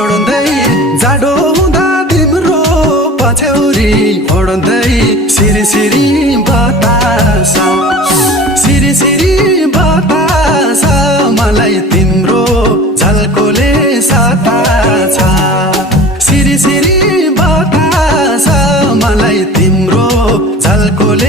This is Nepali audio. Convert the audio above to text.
छोड्दै जाडो हुँदा तिम्रो पछ्यौरी ओढ्दै सिरी सिरी बतास सिरी सिरी बतास मलाई तिम्रो झल्कोले सताछ सिरी सिरी बतास मलाई तिम्रो झल्कोले